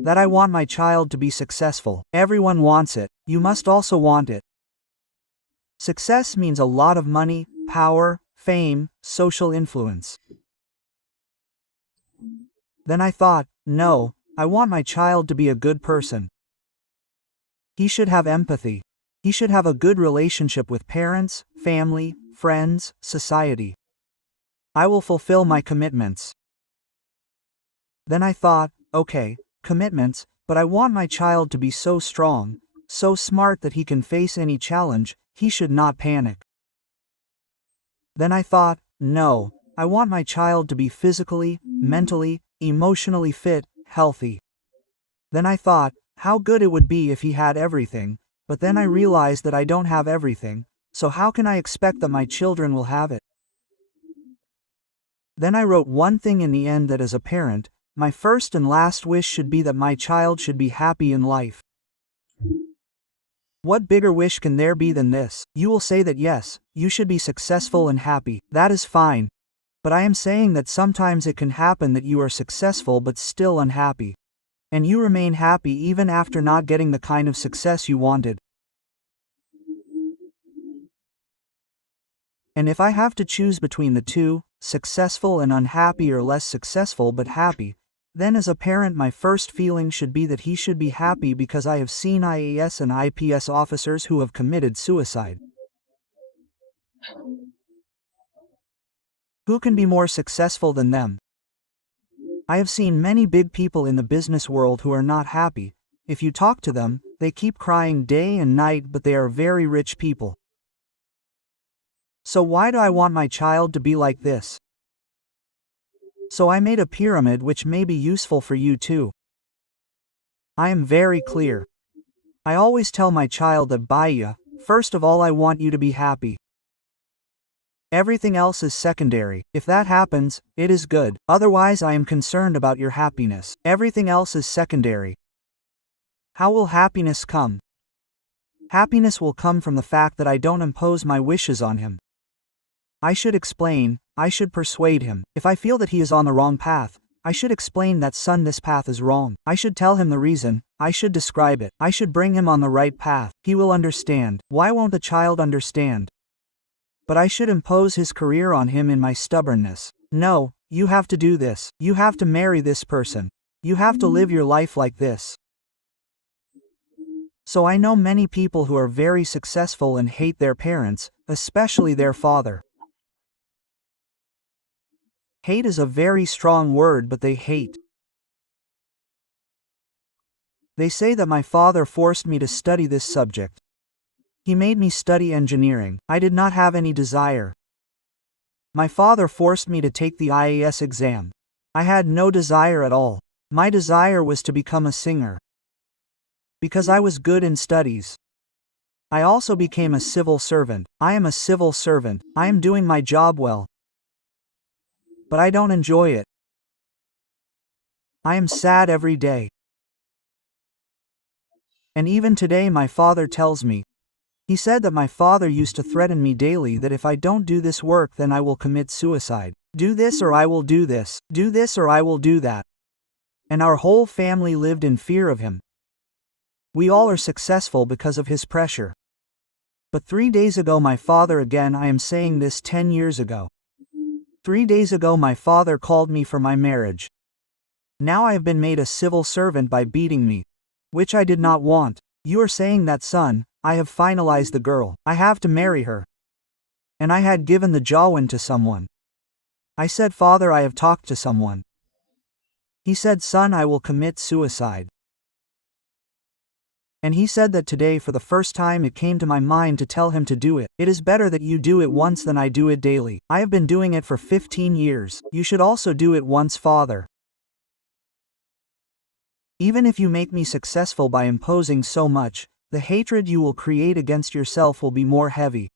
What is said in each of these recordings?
That I want my child to be successful. Everyone wants it. You must also want it. Success means a lot of money, power, fame, social influence. Then I thought, no, I want my child to be a good person. He should have empathy. He should have a good relationship with parents, family, friends, society. I will fulfill my commitments. Then I thought, okay, commitments, but I want my child to be so strong, so smart that he can face any challenge. He should not panic. Then I thought, no, I want my child to be physically, mentally, emotionally fit, healthy. Then I thought, how good it would be if he had everything, but then I realized that I don't have everything, so how can I expect that my children will have it? Then I wrote one thing in the end, that as a parent, my first and last wish should be that my child should be happy in life. What bigger wish can there be than this? You will say that yes, you should be successful and happy. That is fine. But I am saying that sometimes it can happen that you are successful but still unhappy. And you remain happy even after not getting the kind of success you wanted. And if I have to choose between the two, successful and unhappy or less successful but happy, then as a parent my first feeling should be that he should be happy, because I have seen IAS and IPS officers who have committed suicide. Who can be more successful than them? I have seen many big people in the business world who are not happy. If you talk to them, they keep crying day and night, but they are very rich people. So why do I want my child to be like this? So I made a pyramid which may be useful for you too. I am very clear. I always tell my child that Baya, first of all I want you to be happy. Everything else is secondary. If that happens, it is good. Otherwise I am concerned about your happiness. Everything else is secondary. How will happiness come? Happiness will come from the fact that I don't impose my wishes on him. I should explain, I should persuade him. If I feel that he is on the wrong path, I should explain that, son, this path is wrong. I should tell him the reason, I should describe it. I should bring him on the right path. He will understand. Why won't the child understand? But I should impose his career on him in my stubbornness. No, you have to do this. You have to marry this person. You have to live your life like this. So I know many people who are very successful and hate their parents, especially their father. Hate is a very strong word, but they hate. They say that my father forced me to study this subject. He made me study engineering. I did not have any desire. My father forced me to take the IAS exam. I had no desire at all. My desire was to become a singer. Because I was good in studies. I also became a civil servant. I am a civil servant. I am doing my job well. But I don't enjoy it. I am sad every day. And even today my father tells me. He said that my father used to threaten me daily that if I don't do this work then I will commit suicide. Do this or I will do this. Do this or I will do that. And our whole family lived in fear of him. We all are successful because of his pressure. But 3 days ago my father again, I am saying this 10 years ago. 3 days ago my father called me for my marriage. Now I have been made a civil servant by beating me. Which I did not want. You are saying that, son, I have finalized the girl. I have to marry her. And I had given the jawin to someone. I said, Father, I have talked to someone. He said, son, I will commit suicide. And he said that today for the first time it came to my mind to tell him to do it. It is better that you do it once than I do it daily. I have been doing it for 15 years. You should also do it once, Father. Even if you make me successful by imposing so much, the hatred you will create against yourself will be more heavy.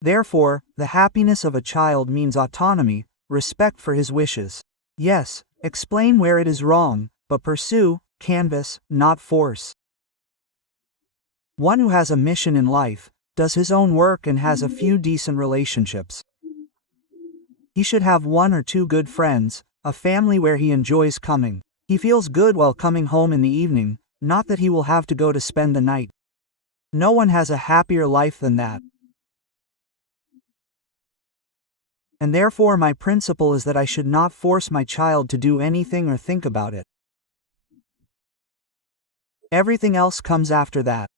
Therefore, the happiness of a child means autonomy, respect for his wishes. Yes, explain where it is wrong, but pursue, canvas, not force. One who has a mission in life, does his own work and has a few decent relationships. He should have 1 or 2 good friends, A family where he enjoys coming. He feels good while coming home in the evening, not that he will have to go to spend the night. No one has a happier life than that. And therefore my principle is that I should not force my child to do anything or think about it. Everything else comes after that.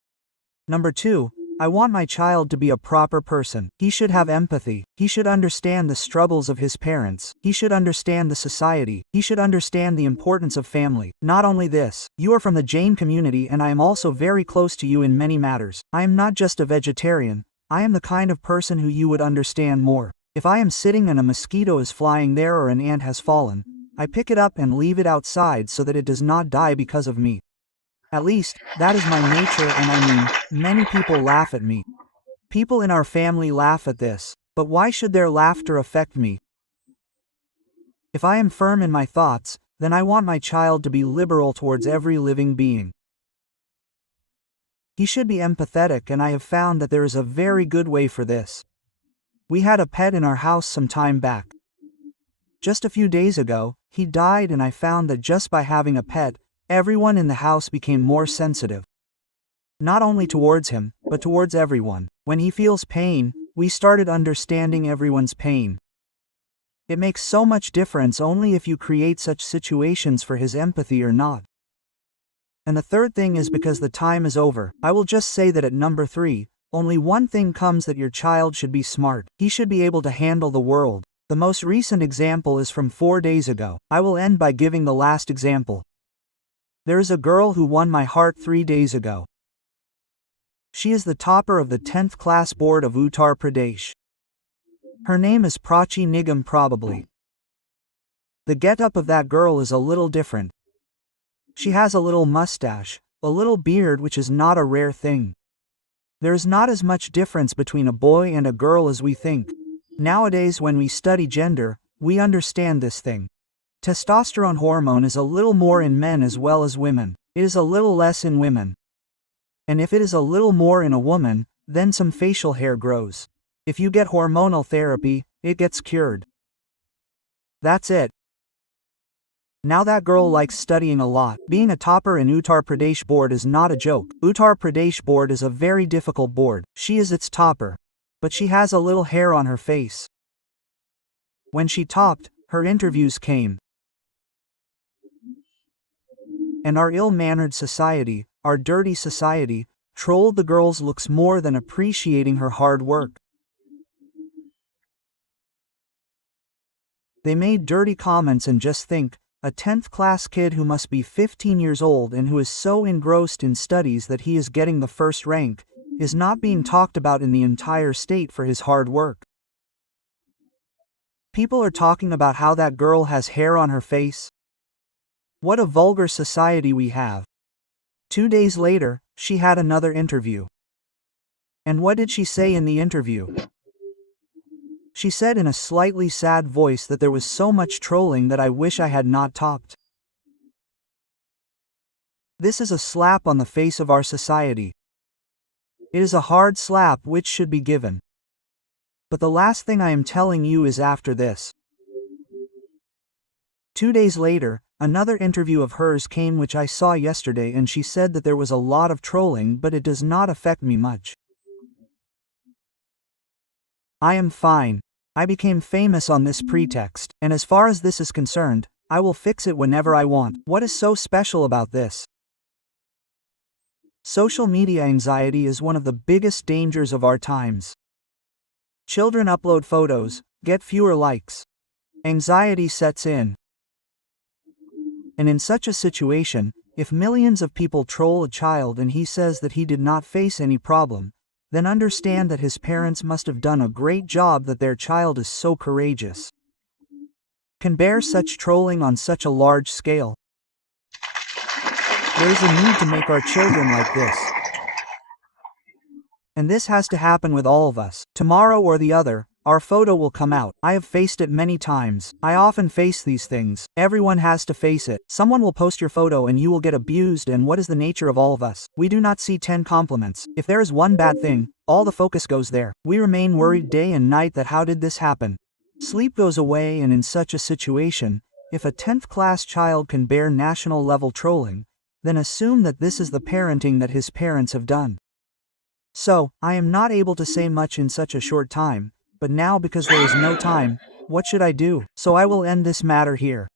Number 2, I want my child to be a proper person. He should have empathy. He should understand the struggles of his parents. He should understand the society. He should understand the importance of family. Not only this, you are from the Jain community and I am also very close to you in many matters. I am not just a vegetarian. I am the kind of person who you would understand more. If I am sitting and a mosquito is flying there or an ant has fallen, I pick it up and leave it outside so that it does not die because of me. At least, that is my nature, and I mean, many people laugh at me. People in our family laugh at this, but why should their laughter affect me? If I am firm in my thoughts, then I want my child to be liberal towards every living being. He should be empathetic, and I have found that there is a very good way for this. We had a pet in our house some time back. Just a few days ago, he died, and I found that just by having a pet, everyone in the house became more sensitive. Not only towards him, but towards everyone. When he feels pain, we started understanding everyone's pain. It makes so much difference only if you create such situations for his empathy or not. And the third thing is because the time is over. I will just say that at number 3, only one thing comes, that your child should be smart. He should be able to handle the world. The most recent example is from 4 days ago. I will end by giving the last example. There is a girl who won my heart 3 days ago. She is the topper of the 10th class board of Uttar Pradesh. Her name is Prachi Nigam probably. The get-up of that girl is a little different. She has a little mustache, a little beard, which is not a rare thing. There is not as much difference between a boy and a girl as we think. Nowadays when we study gender, we understand this thing. Testosterone hormone is a little more in men as well as women. It is a little less in women. And if it is a little more in a woman, then some facial hair grows. If you get hormonal therapy, it gets cured. That's it. Now that girl likes studying a lot. Being a topper in Uttar Pradesh board is not a joke. Uttar Pradesh board is a very difficult board. She is its topper. But she has a little hair on her face. When she topped, her interviews came. And our ill-mannered society, our dirty society, trolled the girl's looks more than appreciating her hard work. They made dirty comments, and just think, a 10th class kid who must be 15 years old and who is so engrossed in studies that he is getting the first rank, is not being talked about in the entire state for his hard work. People are talking about how that girl has hair on her face. What a vulgar society we have. 2 days later, she had another interview. And what did she say in the interview? She said in a slightly sad voice that there was so much trolling that I wish I had not topped. This is a slap on the face of our society. It is a hard slap which should be given. But the last thing I am telling you is after this. 2 days later, another interview of hers came which I saw yesterday, and she said that there was a lot of trolling, but it does not affect me much. I am fine. I became famous on this pretext, and as far as this is concerned, I will fix it whenever I want. What is so special about this? Social media anxiety is one of the biggest dangers of our times. Children upload photos, get fewer likes. Anxiety sets in. And in such a situation, if millions of people troll a child and he says that he did not face any problem, then understand that his parents must have done a great job that their child is so courageous. Can bear such trolling on such a large scale. There is a need to make our children like this. And this has to happen with all of us. Tomorrow or the other, our photo will come out. I have faced it many times. I often face these things. Everyone has to face it. Someone will post your photo and you will get abused, and what is the nature of all of us? We do not see 10 compliments. If there is one bad thing, all the focus goes there. We remain worried day and night that how did this happen? Sleep goes away, and in such a situation, If a 10th class child can bear national level trolling, then assume that this is the parenting that his parents have done. So, I am not able to say much in such a short time, but now because there is no time, what should I do? So I will end this matter here.